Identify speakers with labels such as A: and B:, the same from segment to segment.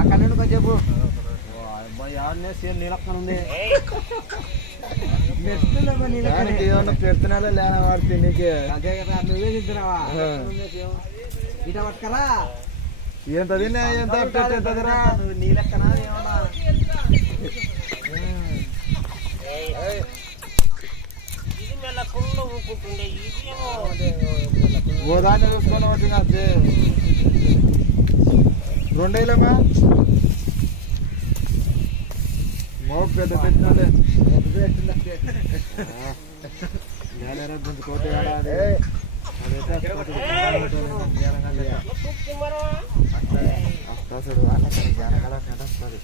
A: అక్కడ నుండి చెప్పు.
B: సేమ్ నీలక్కన ఉంది. ఏమన్నా పెడుతున్నాలో లేనా వాడితే నీకే
A: అదే కదా నువ్వే తింటున్నావా. ఇట పట్టుకరా.
B: ఎంత తిన్నా ఎంత పెట్టేదిరా
A: నువ్వు నీ లెక్కనా ఏమన్నా?
C: మెల్లకుండా ఊపుకుంటుండే
B: గోదాన్ని చూసుకొని ఒకటి అంతే రెండేలమ్మా మోపు పెద్ద పెట్టినాలే నేనేరా ఏడాది అదైతే
C: ఊపుకుమరా
B: వస్తాడు అన్న జనగల వస్తుంది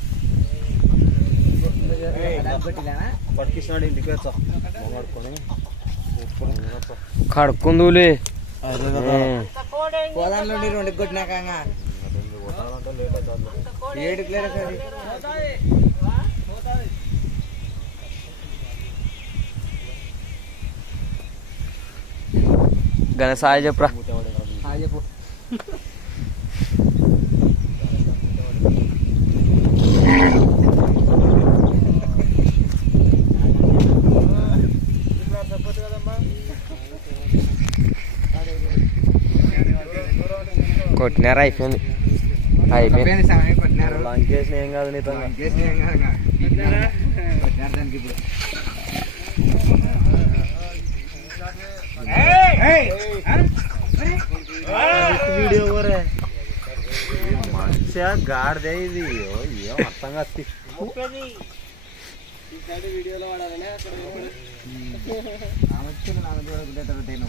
B: పట్టుకిస్తున్నాడు ఇంటికి వచ్చా. మొగడుకొని
D: కడుక్కుందులే.
A: పోదాం నుండి రెండు కొట్టినాక ఏడుకు లేరు సరే?
D: గణ సాయి చెప్పురా.
A: చెప్పు.
D: కొట్టినారా అయిపోయింది. అయిపోయింది.
B: లంకేసిన ఏం కాదు నీతో. వీడియో మంచిగా గాడిదే ఇది. ఏం అర్థం కాదు.
C: ఊపేది
A: ఆమె వచ్చింది నాన్న చూడకుంటే తర్వాత నేను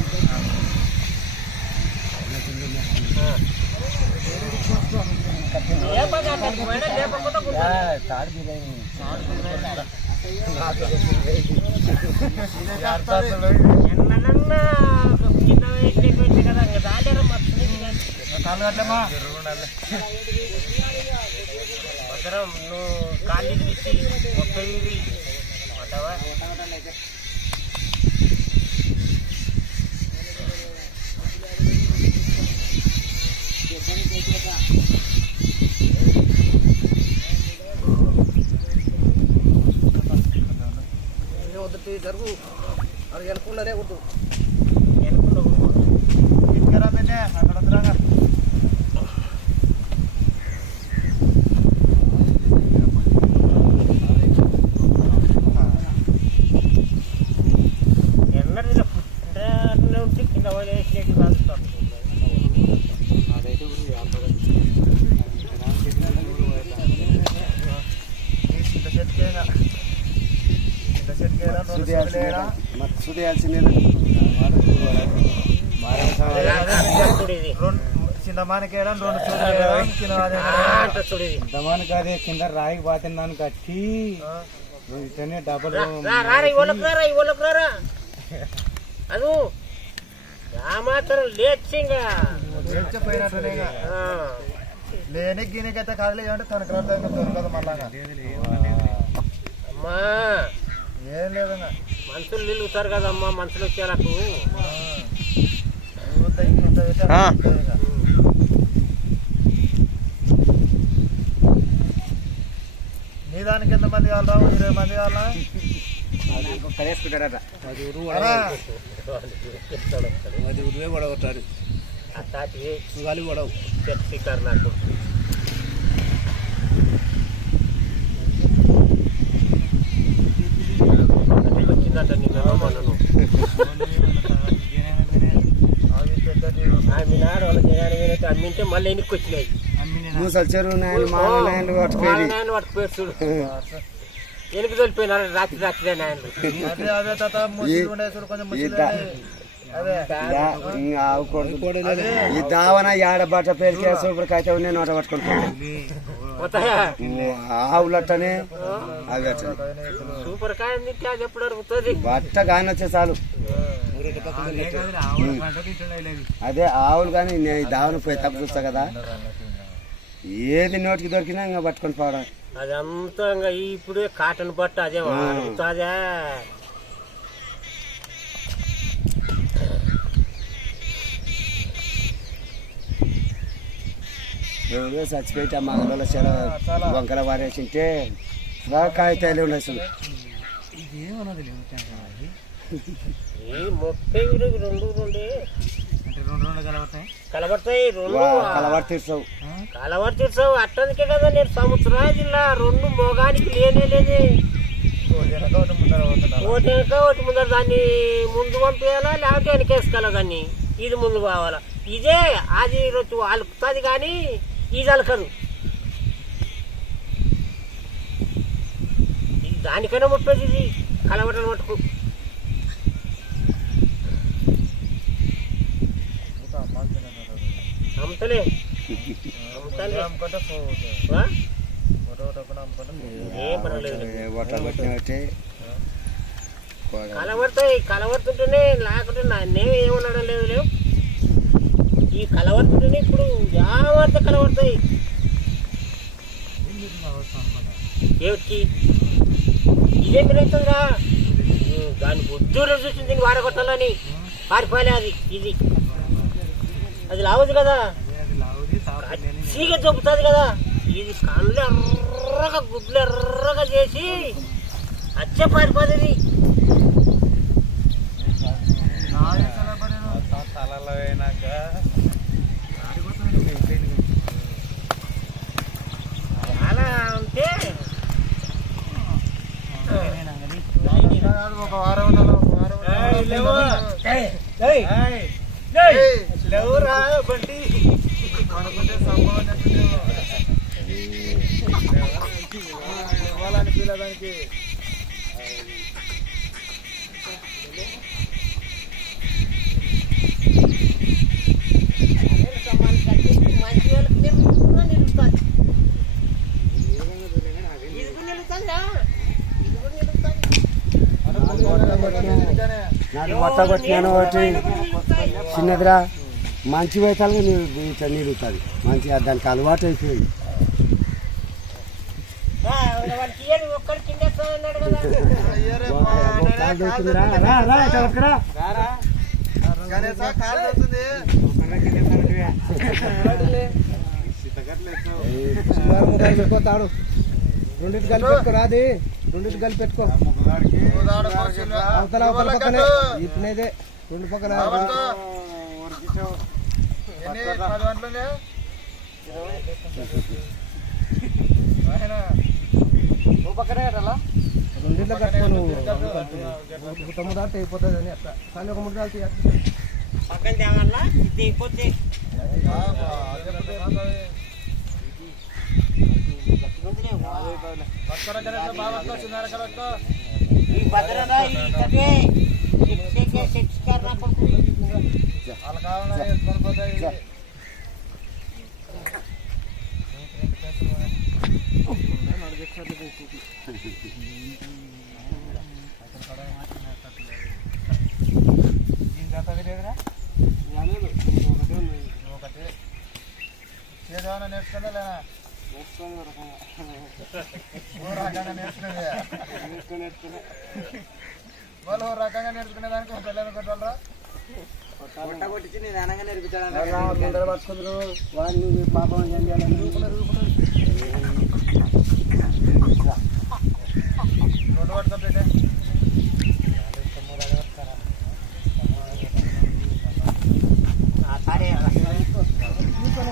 C: భద్రం నువ్వు కాళ్ళు తీసి ముప్పై పడ్డావా
A: జరుగు అది వెనుకున్నదే కొట్టు
C: వెనుకుండా కూర్చో.
B: అక్కడ వద్దురాగా.
C: ఎన్నడూ పుట్టిన ఉంటే కింద వదిలేసినట్టు కాదు
B: ఇంత చెట్టుకేనా? ఇంత చెట్టుకేనా? రెండు చెట్టులేనా?
C: చూడు ఇది
B: రెండు చిన్న మానకేయడం రెండు చూడలేయడం కింద
C: ఆ, అంట చూడు ఇది
A: దమానికి అదే కింద రాయి బాతిన్నాను కట్టి ఇట్లనే డబల్
C: ఆ మాత్రం లేచి ఇంకా
B: పోయినట్టునే ఇక.
C: ఆ.
B: లేని గినికైతే కదలే అంటే తనకు రాదు దొరకదు మళ్ళా
C: అమ్మా.
B: ఏం లేదన్నా.
C: మనుషులు నిలుగుతారు కదమ్మా మనుషులు వచ్చేలకు
B: ఇక. నీ దానికి ఎంత మంది కావాలరా? ఇరవై మంది కావాలా
A: కలేసుకుంటాడట.
B: అరా,
A: అది ఉరువే పడగొట్టాడు
C: అట్లాంటి
A: సుగాలి పడవు
C: చెప్తారు నాకు. మళ్ళీ ఎన్నికి వచ్చినాయి.
A: మూసలు చెరువు నాయన నాయన
C: చూడు. వెనుక తోలిపోయినారు రాత్రి రాత్రి.
E: ఈ దావన నోట ఆవులట్టనే అవి అట్టనే.
C: సూపర్ కాయ ఎప్పుడు
E: బట్ట గాని వచ్చే చాలు
F: ఆవుల పంటకు ఇట్లా లేదు
E: అదే ఆవులు కానీ నేను దావన పోయి తప్పు చూస్తా కదా. ఏది నోటికి దొరికినా ఇంకా పట్టుకొని పోవడం.
C: అదంతా ఇంకా ఇప్పుడు కాటన్ బట్ట అదే
E: ఎవరో చచ్చిపోయి ఆ మగలో చెల వంకల వారేసింటే కాగితాలు
F: అది.
C: ఈ ముప్పై ఇరవై రెండు రెండే.
F: అంటే రెండు రెండు కలవతాయి
C: కలబడతాయి రెండు.
E: కలవారు తీర్చవు
C: కలబడుతావు అట్టనికే కదా నేను సంవత్సరాలు జిల్లా రెండు మొగానికి లేనే లేదే.
B: ఒకటి ముందర పోతున్నారు
C: ఒకటి వెనక ఒకటి ముందర దాన్ని ముందు పంపించాలా లేకపోతే వెనకేసుకోవాలా దాన్ని? ఇది ముందు కావాలా ఇదే అది అలుకుతుంది కానీ ఇది అలకదు దానికైనా ముట్టదు ఇది. కలవటం మటుకు అమ్ముతలే అమ్ముతలే
B: అమ్ముకుంటే పోతుంది
C: ఆ?
B: ఒకటి ఒకటి ఒకటి అమ్ముకుంటే
C: ఏం పర్వాలేదు
E: ఒట్ట కొట్టినట్టే
C: కలవడతాయి కలవడుతుంటేనే లేకుంటే నా నేను ఏమనడం లేదు లేవు. ఈ కలవడుతుంటేనే ఇప్పుడు యావంత కలవడతాయి ఏమిటి ఇదేం వినవుతుందా దాని బుద్ధి చూసింది దీన్ని వాడగొట్టాలని. పారిపోలే అది ఇది. అది లావదు కదా. సీగ దొబ్బుతుంది కదా ఇది కళ్ళు ఎర్రగా గుడ్లు ఎర్రగా చేసి అచ్చే పారిపోతుంది
F: తలలో అయినాక
C: చాలా అంటే
B: ఒక వారం.
F: లేవురా బండి.
B: ఇవ్వాలని ఫీల్
E: నాకు మొట్ట కొట్టినాను ఒకటి. చిన్నదిరా. మంచి వేతాలుగా నీరు ఇట్లా నీరుతుంది మంచిగా దానికి అలవాటు అయిపోయింది.
F: పెట్టుకోతాడు రెండింటి కలిపి పెట్టుకో రాది. రెండింటి కలిపి పెట్టుకో. అవతల అవతల పక్కనే.
B: కట్టు.
F: ఇప్పుడైతే రెండు పక్కన. రెండింటిలో కట్టుకో నువ్వు తమ్ముడు దాటి అయిపోతుంది అని అట్లా కానీ ఒక మూడు దాటి
C: పక్కన తేవాలా ఇది అయిపోతే. ఈ భద్రత ఈ కదే శిక్షకే శిక్షకారు నా కొడుకు
B: ఏదైనా నేర్చుకుందా లేదా వాళ్ళు నేర్చుకునే దానికి పిల్లలు కొట్టాలరా
E: ముందర పట్టుకుందరు. వాడిని పాపం ఏం చేయాలని
C: సరే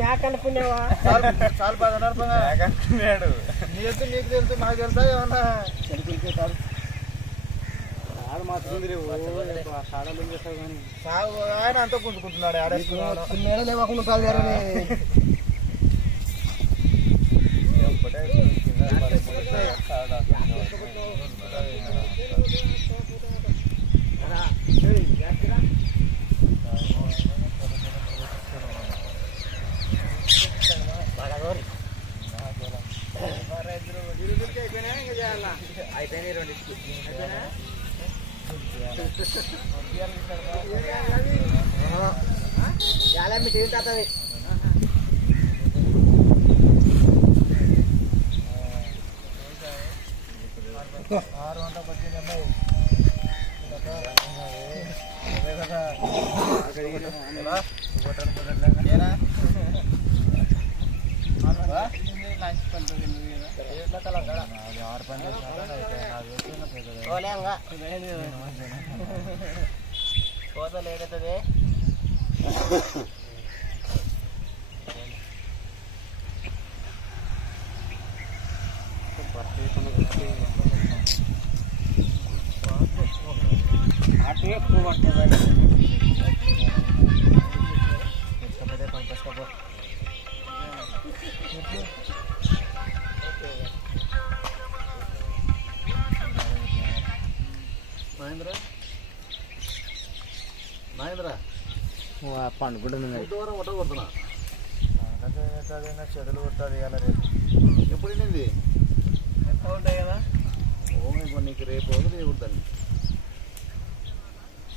C: మేక అనుకునేవా
B: చాలా బాగా నడపంగా నీ ఎత్తు నీకు తెలుసు మాకు తెలుసా ఏమన్నా సాగు ఆయన అంతా గుంజుకుంటున్నాడు ఆడేసుకున్నాడు
F: మేడ లేవకుండా కాదు గారని
B: ఆరు
C: కోతలు ఏదైతుంది
B: మహేంద్ర? మహేంద్ర?
E: పండుకుంటున్నాయి
B: దూరం ఒట్ట కొడుతున్నా. చెదులు కొట్టాలి ఇవాళ రేపు. ఎప్పుడు
C: ఎక్కువ ఉంటాయి కదా.
B: ఓ ఇప్పుడు నీకు రేపు రోజు రేపుతాను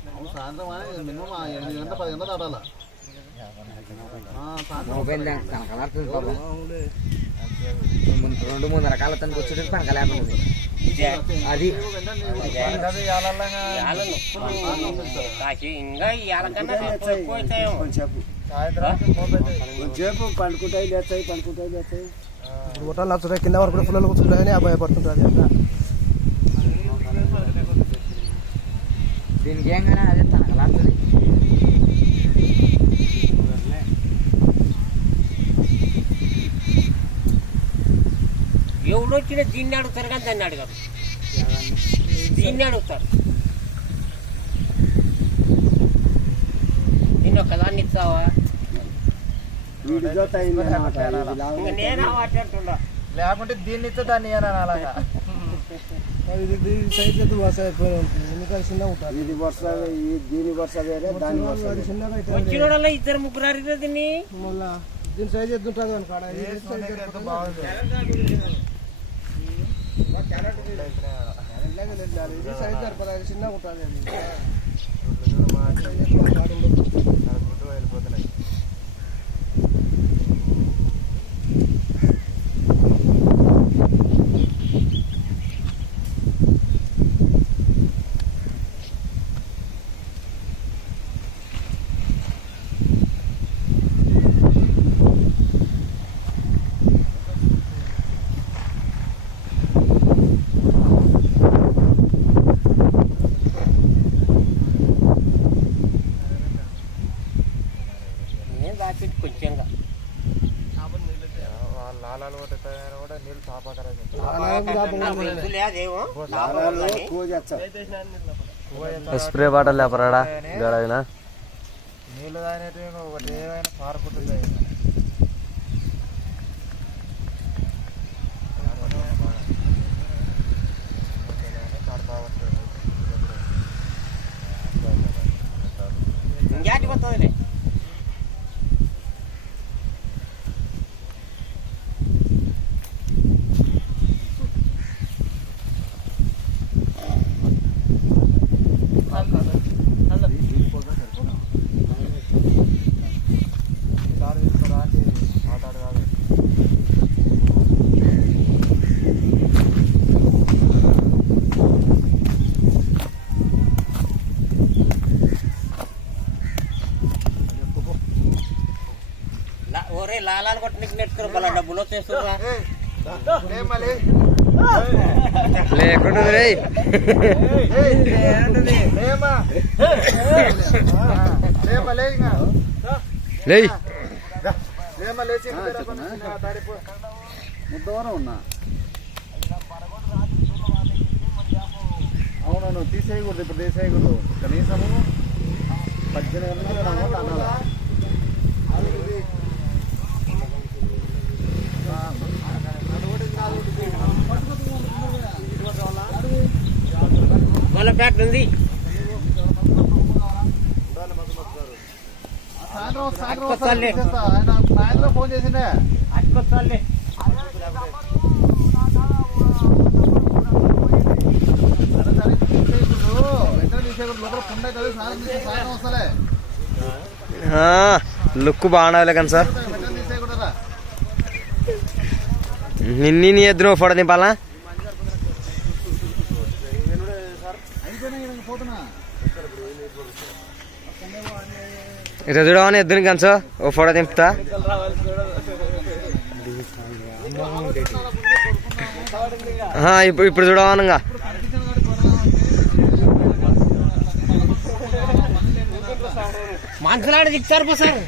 B: అవును సాయంత్రం మినిమం ఎనిమిది గంటల పది గంటలు ఆడాల సాయంత్రం
E: రెండు మూడు రకాల తనకు వచ్చేటట్టు అది.
C: ఇవాళకన్నా ఎక్కువ అవుతాయేమో.
E: కొంచెంసేపు. పండుకుంటాయి లేస్తాయి పండుకుంటాయి లేస్తాయి
F: ఇప్పుడు గుట్టాలు నచ్చుతాయి కింద వరకు కూడా ఫుల్ కూర్చుంటాయని భయపడుతుంటుంది అట్లా
E: దీనికి ఏం కానీ అదే తనకలాడుతుంది
C: ఎవడు వచ్చినా దీన్ని అడుగుతారు కానీ దాన్ని అడగరు. దీన్ని అడుగుతారు. నిన్ను ఒకదాన్ని ఇస్తావా? నేను మాట్లాడుతున్నా.
B: లేకుంటే దీన్ని ఇస్తే దాన్ని అలాగా?
F: ఇది సైజ్ అయితే వరుస ఎందుకంటే చిన్నగా ఉంటుంది
E: ఇది వరుస దీని వరుస వేరే దాని వరుస
F: చిన్నగా
C: ఇద్దరు ముగ్గురు దీన్ని?
F: మళ్ళా దీని సైజ్ ఎంత ఉంటుంది అనుకోడా చిన్నగా ఉంటుంది అది
B: గుడ్డు వెళ్ళిపోతున్నాయి
C: నేను దాచిపెట్టి కొంచెంగా
B: వాళ్ళ లాలాలు కొట్టాయని కూడా నీళ్ళు తాపాకరాదు
C: నాకు తెలుసు లేదేమో లాభం
E: కోజేస్తా
G: స్ప్రే బాటల్ లేపరాడా? గడవినా
B: నీళ్ళు తాగినట్టు ఒకటి ఏదైనా పారుకుంటుంది
C: ఇంకేటికి వస్తుందిలే
B: తాడు తీసుకోరా అంటే ఆ తాడు కాదు
C: లాలాలు కొట్టడానికి నెట్టుకుని బల డబ్బులు
B: లే.
D: లేకుండా రే
B: లే.
G: ముద్దవరం ఉన్నా అవునవును తీసేయకూడదు ఇప్పుడు తీసేయకూడదు కనీసము పద్దెనిమిది అమౌంట్ అనాలి
C: మళ్ళీ ప్యాట్ ఉంది
G: సాయంత్రం సాయంత్రం
C: వస్తాలే.
G: వస్తా ఆయన సాయంత్రం ఫోన్ చేసిండే
C: అటుకొస్తాలే
G: సరే సరే తీసేయకూడదు వెంటనే తీసేయకూడదు చేసి సాయంత్రం వస్తలే
D: లుక్ బాగుండాలి కానీ సార్ నిన్ని నీ ఎదురు ఫోటో దింపాలా ఇట్లా చూడమని ఎద్దుని కానీ ఓ ఫోటో దింపుతా. ఇప్పుడు ఇప్పుడు చూడమనుగా
C: మనుషులాడు దిగుతారు సార్.